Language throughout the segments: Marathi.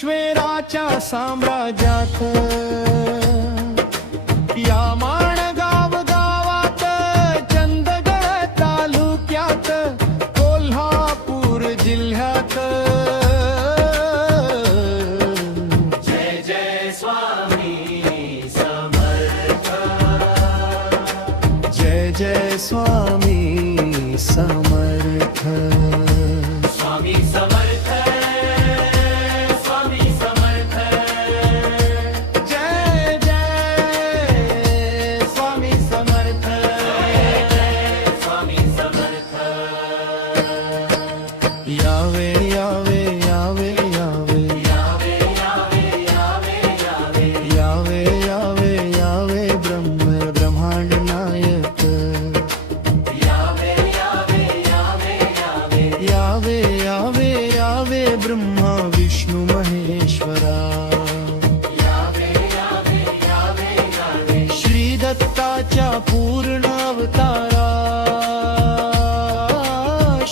ज्ञानेश्वराच्या साम्राज्यात या माणगाव गावात चंदगड तालुक्यात कोल्हापूर जिल्ह्यात जय जय स्वामी समर्थ जय जय स्वामी समर्थ स्वामी समर्थ स्वामी समर्थ जय जय स्वामी समर्थ स्वामी समर्थ यावे यावे यावे यावे यावे यावे यावे यावे यावे यावे यावे ब्रह्मांड नायक यावे यावे यावे यावे यावे यावे यावे ब्रह्मा विष्णु महेश्वरा यावे यावे यावे यावे श्री दत्ताच्या पूर्ण अवतारा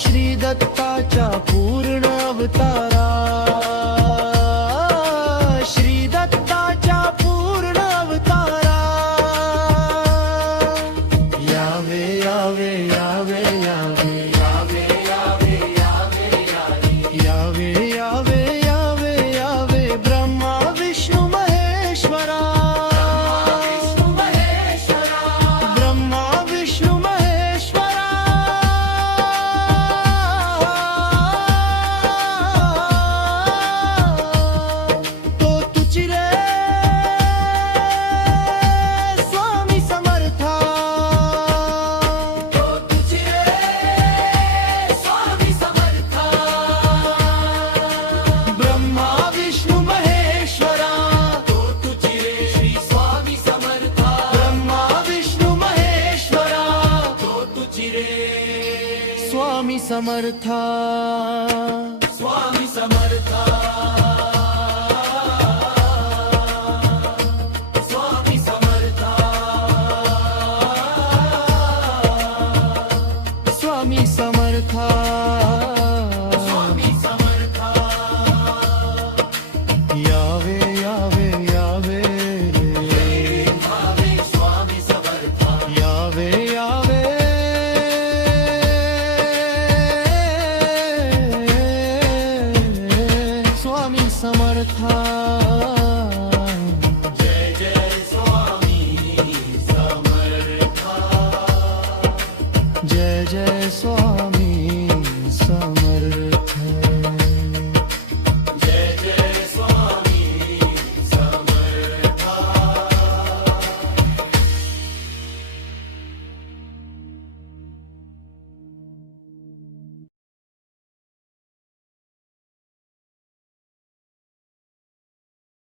श्री दत्ताच्या पूर्ण अवतारा श्री दत्ताच्या पूर्ण अवतारा यावे यावे यावे यावे यावे यावे यावे यावे यावे यावे यावे यावे ब्रह्मा विष्णु महेश्वरा विष्णु महेश्वरा ब्रह्मा विष्णु महेश्वरा तो तुझी रे स्वामी समर्था तो तुझे स्वामी समर्थ ब्रह्मा विष्णु महेश्वरा तो तुझे श्री स्वामी समर्थ ब्रह्मा विष्णु महेश्वरा तो तुझे स्वामी समर्था स्वामी समर्थ स्वामी समर्थ स्वामी समर्था स्वामी समर्थ यावे यावे यावे भावे स्वामी समर्थ यावे यावे स्वामी समर्था जय जय स्वामी समर्थ जय जय स्वामी